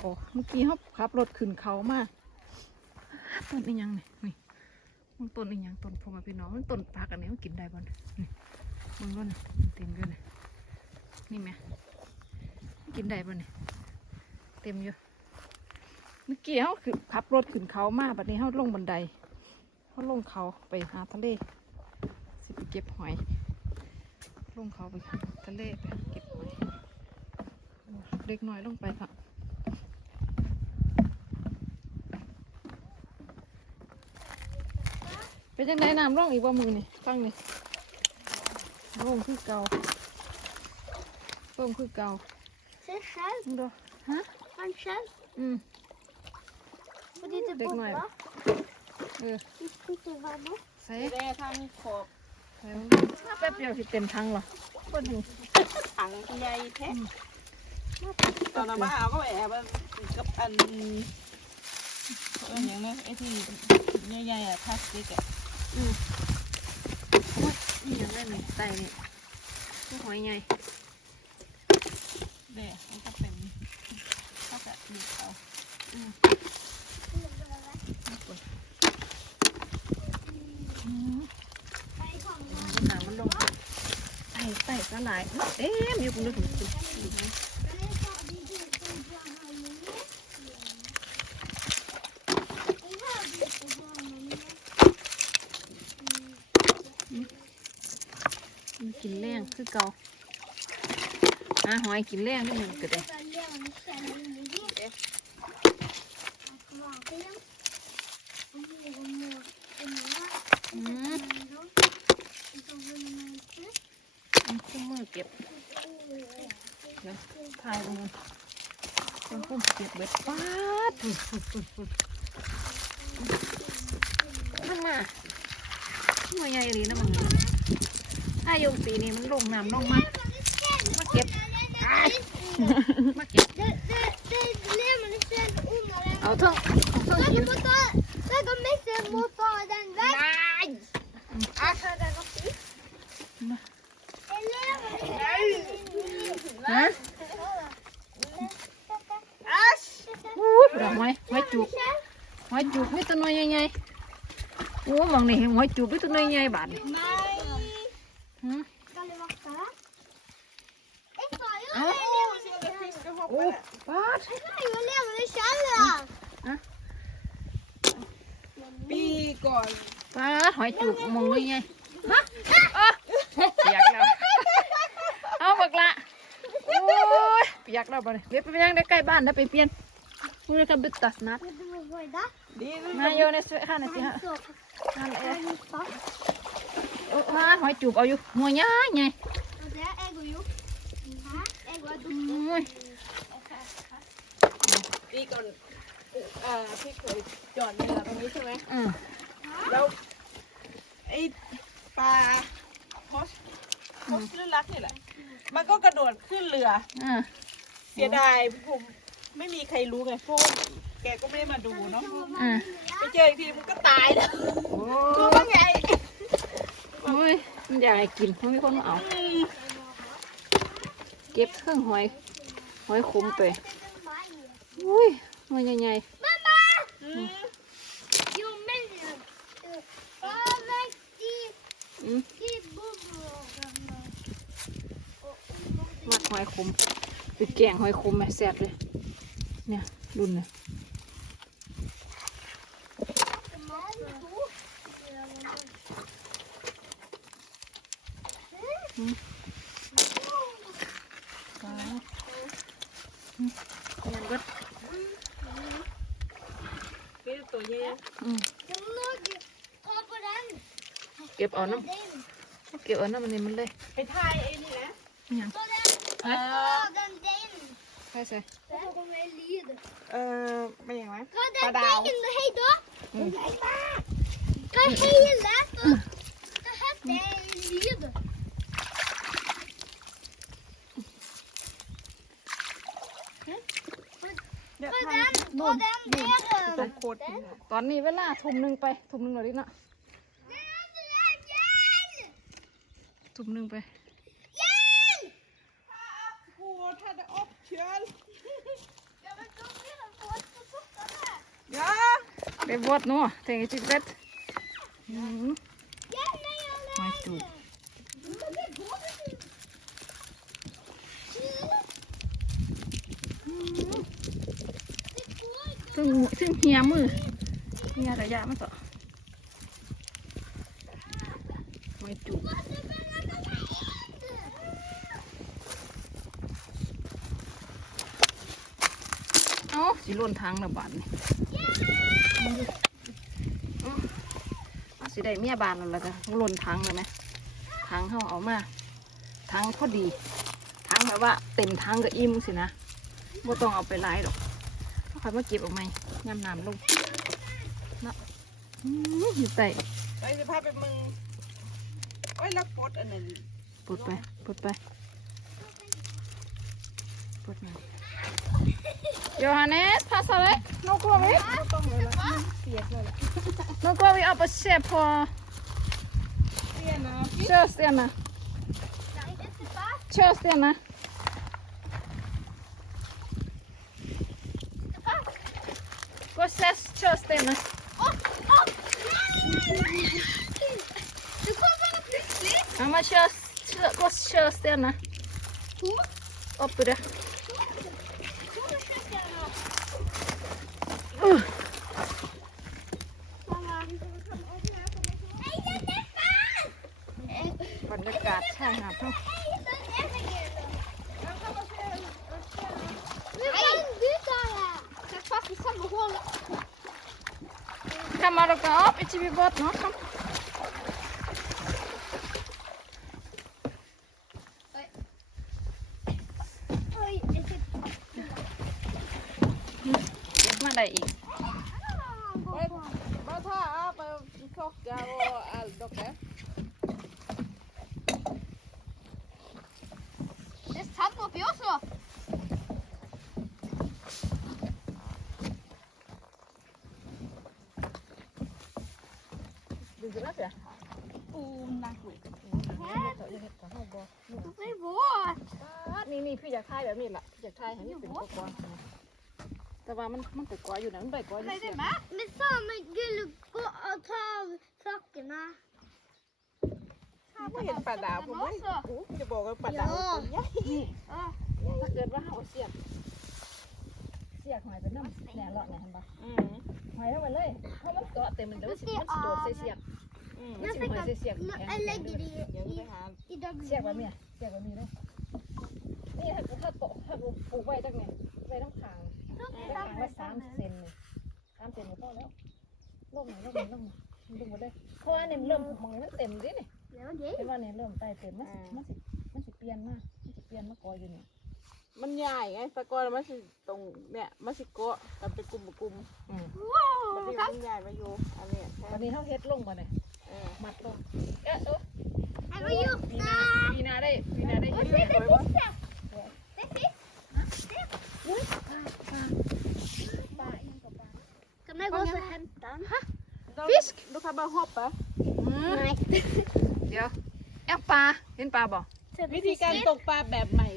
เขาเมื่อกี้เขาขับรถขึ้นเขามาต้นอีหยังนี่นี่มันต้นอีหยังต้นพงมาพี่น้องมันต้นปากอันนี้มันกินได้บ่นี่ยนี่มึงว่นเต็มอยู่เนี่ยนี่ไหมกินได้บ่เนี่ยเต็มอยู่เมื่อกี้เขาคือขับรถขึ้นเขามาบัดนี้เขาลงบันไดเขาลงเขาไปหาทะเลสิไปเก็บหอย ลงเขาไปทะเลไปเก็บหอยเล็กน้อยลงไปค่ะ เป็นจังไดน้ำร่องอีกว่ามือนี่ฟังนี่ร่องคือเก่าร่องคือเก่า C'est chaise, มึงดูฮะ une chaise. อืม Vous dites Dès que moi, pourquoi เออ Qu'est-ce que tu vas non ใส่แร่ทางขอบใส่แป๊บเดียวสิเต็มทังเหรอคนหนึ่งถังใหญ่แท้ตอนนั้นมาเอาก็แอบกับอันเอออย่างนั้นไอ้ที่ใหญ่ๆอะพลาสติกอะ นี่ยังได้หนึ่งใส่นี่ลูกหอยใหญ่แร่มันก็เป็นเท่ากับดีเอาอืมหนามันลงใส่ใส่สลายเอ๊ะมีคุณนึกถึงสิมันกินแรง คือเก่าอะหอยกินแรงนี่มันก็ได้อืมมันคุ้มมือเก็บเดี๋ยวถ่ายลงมันมันคุ้มเก็บเบ็ดป๊าดฝุ่นฝุ่นฝุ่นฝุ่นมันมามันใหญ่ดีนะมึงายงปีนี้มันลงน้ำลงมามาเก็บอ้ายมาเก็บ เอาเถอะเอาเถอะกิน ฮะอู้ดอกไม้ไม้จุกไม้จุกไม่ตัวน้อยใหญ่ๆโอ้มองนี่เห็นไม้จุกไม่ตัวน้อยใหญ่บาดนี่ฮะเอาโอ้บาดปีก่อนบาดหอยจุกมองน้อยใหญ่ฮะอะเปียกแล้วเอาบักละโอ้ยเปียกแล้วบ่เนี่ยเดี๋ยวไปยังได้ใกล้บ้านนะไปเปลี่ยนมือกับบิดตัสนัดดีมาโยในเสื้อข้างในสิฮะนั่นเองเอาฮะหอยจูบเอาอยู่หัวใหญ่ใหญ่อุ้ย ปีก่อนเอ่อพี่เคยจอดเรือตรงนี้ใช่ไหมอืมแล้วไอ้ปลาโพสโพสลื่นรักนี่แหละ มันก็กระโดดขึ้นเรือ อ่าเสียดายผมไม่มีใครรู้ไงเพราะว่าแกก็ไม่ได้มาดูเนาะอ่าไปเจออีกทีมันก็ตายแล้วโอ้ตัวมันใหญ่โอ้ยมันอยากให้กินไม่มีคนมาเอา อืม เก็บเครื่องหอย หอยขมไป อุ้ยหัวใหญ่ใหญ่อืมอืมมัดหอยขมไปแกงหอยขมแม่แซ่บเลย เนี่ย รุ่นเนี่ยปลาอืมยังก็ นี่ตัวใหญ่ อืมเก็บเอาน้ำเก็บเอาน้ำมันนี่มันเลยไปถ่ายไอ้นี่นะยังเออใช่ใช่เออไม่อย่างไร Ga Pardau. den tegen hej då. Mm. Ga hej lätt. Det här är lyd. เนู่นนี่ต้องโคตรตอนนี้เวลาทุ่มหนึ่งไปทุ่มหนึ่งเลยดินะทุ่มหนึ่งไปเดบวดนัวเทงจิกเบ็ดมาจุด ซึ่งซึ่งเฮียมือเฮียระยะมันต่อไม่จุกเอาสิล่นทางระบาดนี่เออสิได้เมียบานแล้วล่ะจ้ะล่นทางเลยไหมทางเข้าเอามาทางพอดีทางแบบว่าเต็มทางก็อิ่มสินะบ่ต้องเอาไปไล่ดอก เขาคอยมาเก็บออกมายำน้ำลงเนาะอื้ออยู่ใต้ไปสิพาไปมึงโอ้ยแล้วปลดอันนั้นปลดไปปลดไปปลดมาโยฮันเนสพาสเลยน้องกลัวไหมต้องเลยละน้องกลัวไหมเอาไปเสียบพอเตี้ยนะเชื่อเสียนะเชื่อเสียนะก็เสียเชื่อเสียนะ Du kom bara plötsligt. เอามาเชื่อเชื่อก็เชื่อเสียนะ Två. upp i det Två köttbullar då. อื้อ Mamma. Nej, den är fan! บรรยากาศใช่ครับทุก Nu kan du ta det! Sätt fast i samma hål. Kan man åka upp i till båt nu? Kom. Oj, det är เก็บมาได้อีก ไปมาท่าเอาไปคอกยาโออัลดอกแก Det är sant uppe också. ดูสิว่าเสียปูนักเว้ย Det är våt. นี่นี่พี่อยากทายแบบนี้แหละพี่อยากทายให้มันเป็นตัวกวนแต่ว่ามันมันแต่กวอยู่นะมันไปกวอยู่เสีย Men samma skulle gå och ta av sockorna. ถ้าไม่เห็นปลาดาวผมไม่โอ้จะบอกว่าปลาดาวตัวใหญ่ถ้าเกิดว่าเอาเสียบเสียบหอยไปน้ำแหน่เลาะเนี่ยเห็นปะหอยเอาไปเลยเพราะมันเกาะเต็มมันเดี๋ยวมันสิมันโดดใส่เสียบ อืมมันสิหอยใส่เสียบ Jag lägger det เดี๋ยวไป i, หา i dag. เสียบแบบเนี้ยเสียบแบบนี้เลยนี่ถ้าถ้าโตะถ้าปลูกไว้จังเนี่ยไว้ต้องขางไปขางไว้สามเซนเลยสามเซนก็พอแล้วลงหน่อยลงหน่อยลงหน่อยลงหมดเลยเพราะว่าเนี่ยมันเริ่มมองมันเต็มดิเนี่ย Det var grej. เห็นว่าเนี่ยเริ่มไตเต็มมันสิมันสิมันสิเปลี่ยนมากมันสิเปลี่ยนมากออยู่เนี่ยมันใหญ่ไงตะกอนมันสิตรงเนี่ยมันสิเกาะกันเป็นกลุ่มกลุ่มอืมมัน Wow! ที่มันใหญ่มาอยู่อันเนี้ยแค่ตอนนี้เขาเฮ็ดลงมาเนี่ยเออ มัดลงเอ๊ะเออ Här var Jutta! ปีนาได้ปีนาได้ Och เฮ็ด se, det är fisk här. Det är fisk. ปลาอีกกับปลา Kan jag gå och hämta den? Fisk ลูกค้ามาฮอบปะ Nej. เดี๋ยวแอบปลาเห็นปลาบ่วิธีการตกปลาแบบใหม่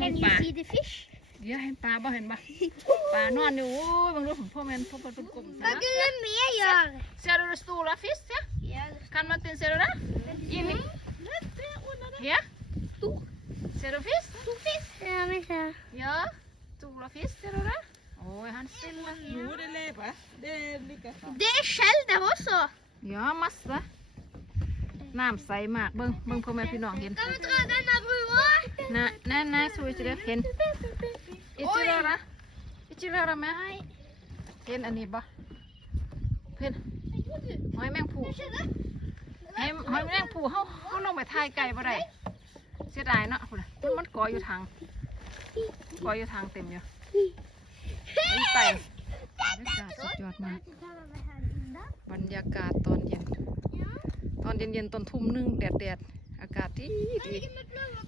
เห็ Can น you ปลา see the fish? เดี๋ยวเห็นปลาบ่เห็นปะปลานอนอยู่โอ้ยบางรูผมพ่อแม่นพ่อเป็นกลุ่ม Vad skulle mer göra? Ser du det stora fisk? Ja? Ja. Kan Martin, ser du det? Inne? Ja? Ser du fisk? Stor fisk. Ja, men så. Ja. Stora fisk, ser du det? Oj, han stilla. หนูได้เล่ปะได้ลิกะ Det är skäll där också. Ja, massa. น้ำใสมากเบิ้งเบิ้งพ่อแม่พี่น้องเห็น Ska vi dra denna broar? นะนั่นนะช่วยจะได้เห็นอิจิระระอิจิระระแม่ให้เห็นอันนี้บ่เห็น หอยแมงผู้หอยหอยแมงผู้เฮาเฮาลงไปถ่ายไก่บ่ได้เสียดายเนาะพุ่นน่ะมันมันกออยู่ทางกออยู่ทางเต็มอยู่นี่ไปบรรยากาศสุดยอดมากบรรยากาศตอนเย็น ตอนเย็นๆตอนทุ่มหนึงแดดแดดๆอากาศดีดี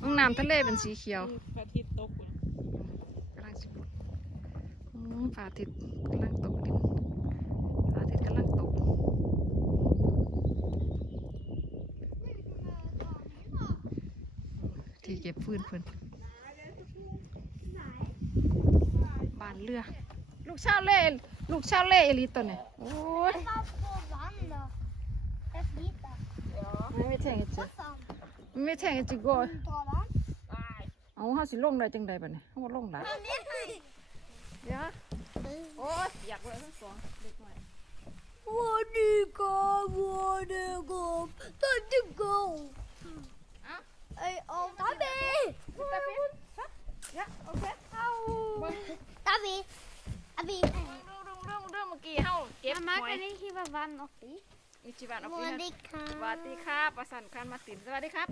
ห้องน้ำทะเลเป็นสีเขียวพระอาทิตย์ตกอยู่กำลังสิบดอืมพระอาทิตย์กำลังตกดินพระอาทิตย์กำลังตก ที่ เก็บฟืนเพิ่นบานเรือ ลูกชาวเล่ลูกชาวเล่เอลิตัวเนี่ยโอ้ย ไม่แทงจิไม่แทงจิก่อนเอาเฮาสิลงได้จังใดบัดนี้เฮาลงได้เดี๋ยวโอ้ยอยากเลยทั้งสองเด็กใหน่อย Monica, Monica, don't you go. Ey, oh, David! ตาฟินยะโอ เค David! David! เรื่องเรื่องเรื่องเรื่องเมื่อกี้เฮาเก็บห Mamma, อย kan vi hiva vann oppi? อิจิบันเอาไปนะ Monica. สวัสดีครับประสันคันมาตินสวัสดีครับ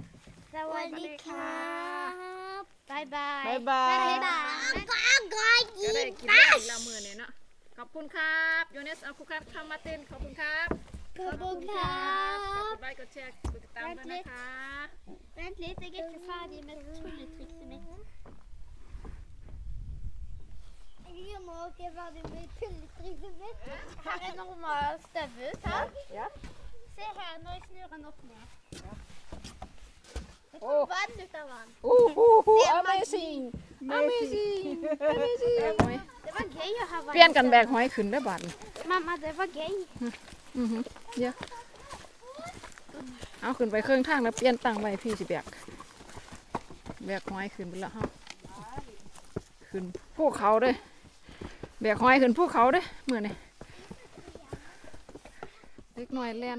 Sawadika. Bye bye. บายบาย Bye bye. จะได้กินได้อีกละมือเนี่ยเนาะขอบคุณครับโยเนสเอาคุคับทำมาตินขอบคุณครับ Kabukab. กดไลค์กดแชร์กดติดตามด้วยนะคะ Vent litt, jeg er ikke ferdig med tulletrikset mitt. Jeg må ikke være ferdig med tulletrikset mitt. Her er normal støvut her. Ja. Se her, når jeg snur den opp ned. Det Åh. kom vann ut av den. โอ้โห amazing amazing amazing แบกหอย Det var gøy å ha vann. เปลี่ยนกันแบกหอยขึ้นได้อบาด Mamma, det var gøy. อือหือเดี๋ยวเอาขึ้นไปเครื่องทางแล้วเปลี่ยนตังไว้พี่สิแบกแบกห้อยขึ้นไปแล้วเฮาขึ้นภูเขาเด้อแบกห้อยขึ้นภูเขาเด้อมื่อนี่เล็กน้อยแล่น